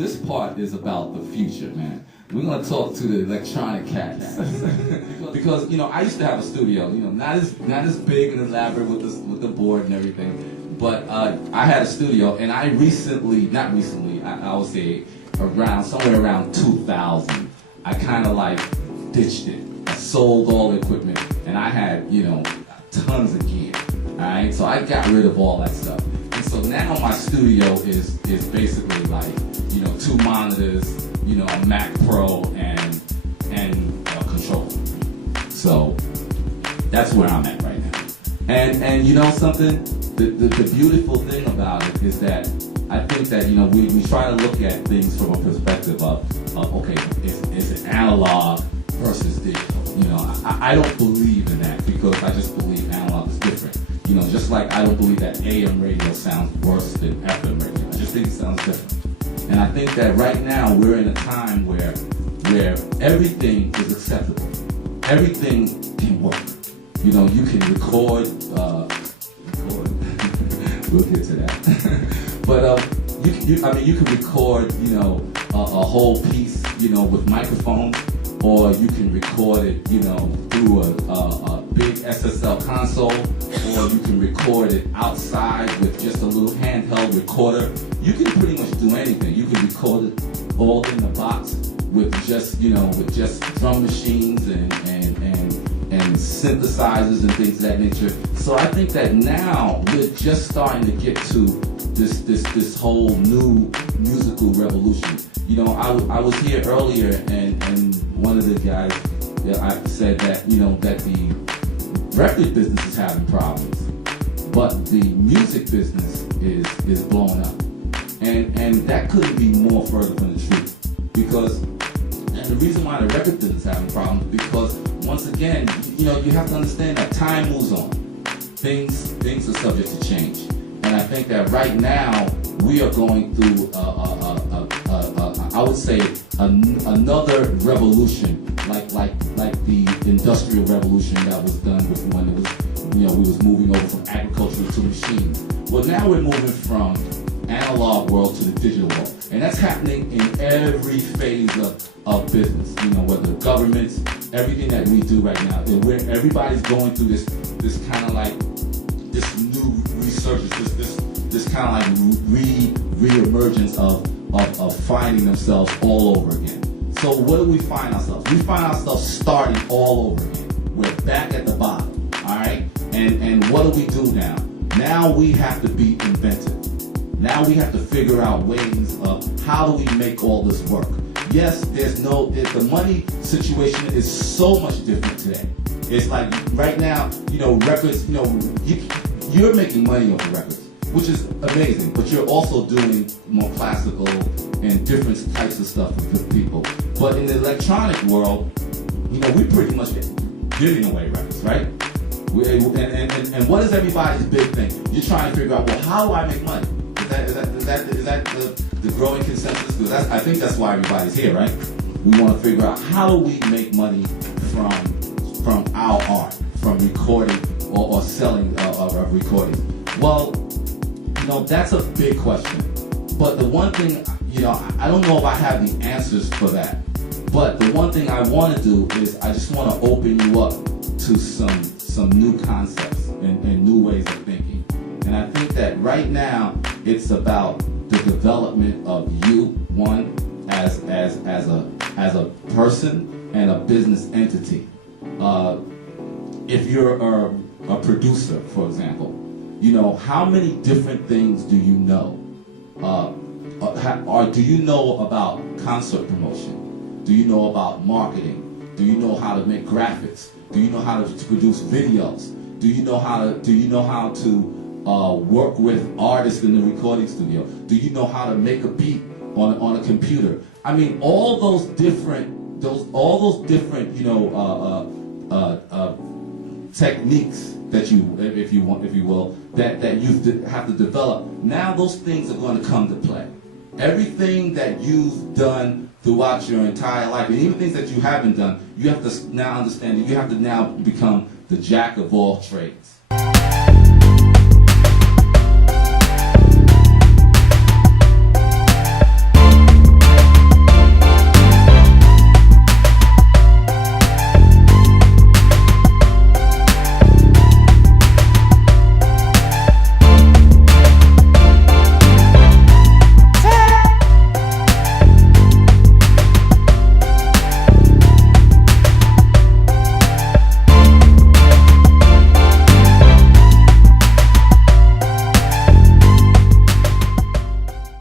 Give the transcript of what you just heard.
this part is about the future, man. We're gonna talk to the electronic cats because I used to have a studio, not as big and elaborate with the board and everything, but I had a studio, and I not recently, I would say somewhere around 2000, I kind of like ditched it. I sold all the equipment, and I had tons of gear. All right, so I got rid of all that stuff, and so now my studio is basically like 2 monitors, a Mac Pro and a controller. So that's where I'm at right now. And you know something? The beautiful thing about it is that I think that we try to look at things from a perspective of okay, is it analog versus digital? I don't believe in that, because I just believe analog is different. Just like I don't believe that AM radio sounds worse than FM radio. I just think it sounds different. And I think that right now we're in a time where everything is acceptable. Everything can work. You can record. We'll get to that. But you can record a whole piece with microphones, or you can record it through a big SSL console, or you can record it outside with just a little handheld recorder. You can pretty much do anything. You can record it all in the box with just drum machines and synthesizers and things of that nature. So I think that now we're just starting to get to this whole new musical revolution. I was here earlier, and one of the guys I said that that the record business is having problems, but the music business is blowing up, and that couldn't be more further from the truth. And the reason why the record business is having problems is because, once again, you have to understand that time moves on. Things are subject to change, and I think that right now we are going through I would say another revolution, like the industrial revolution that was done when it was we was moving over from agriculture to machines. Well, now we're moving from analog world to the digital world, and that's happening in every phase of business. Whether governments, everything that we do right now, and where everybody's going through this kind of like this new resurgence, this kind of like re-emergence of finding themselves all over again. So what do we find ourselves? We find ourselves starting all over again. We're back at the bottom, all right? And what do we do now? Now we have to be inventive. Now we have to figure out ways of how do we make all this work. Yes, the money situation is so much different today. It's like right now, records, you're making money off the records, which is amazing, but you're also doing more classical and different types of stuff with people. But in the electronic world, we pretty much giving away records, right? And what is everybody's big thing? You're trying to figure out, well, how do I make money? Is that the growing consensus? Because I think that's why everybody's here, right? We want to figure out, how do we make money from our art, from recording or selling of recordings? Well, that's a big question. But the one thing, I don't know if I have the answers for that. But the one thing I want to do is I just want to open you up to some new concepts and new ways of thinking. And I think that right now it's about the development of you, one, as a person and a business entity. If you're a producer, for example, how many different things do you know? Or do you know about concert promotion? Do you know about marketing? Do you know how to make graphics? Do you know how to produce videos? Do you know how to work with artists in the recording studio? Do you know how to make a beat on a computer? I mean, all those different techniques that you, if you will, that you have to develop. Now those things are going to come to play. Everything that you've done throughout your entire life, and even things that you haven't done, you have to now understand that you have to now become the jack of all trades.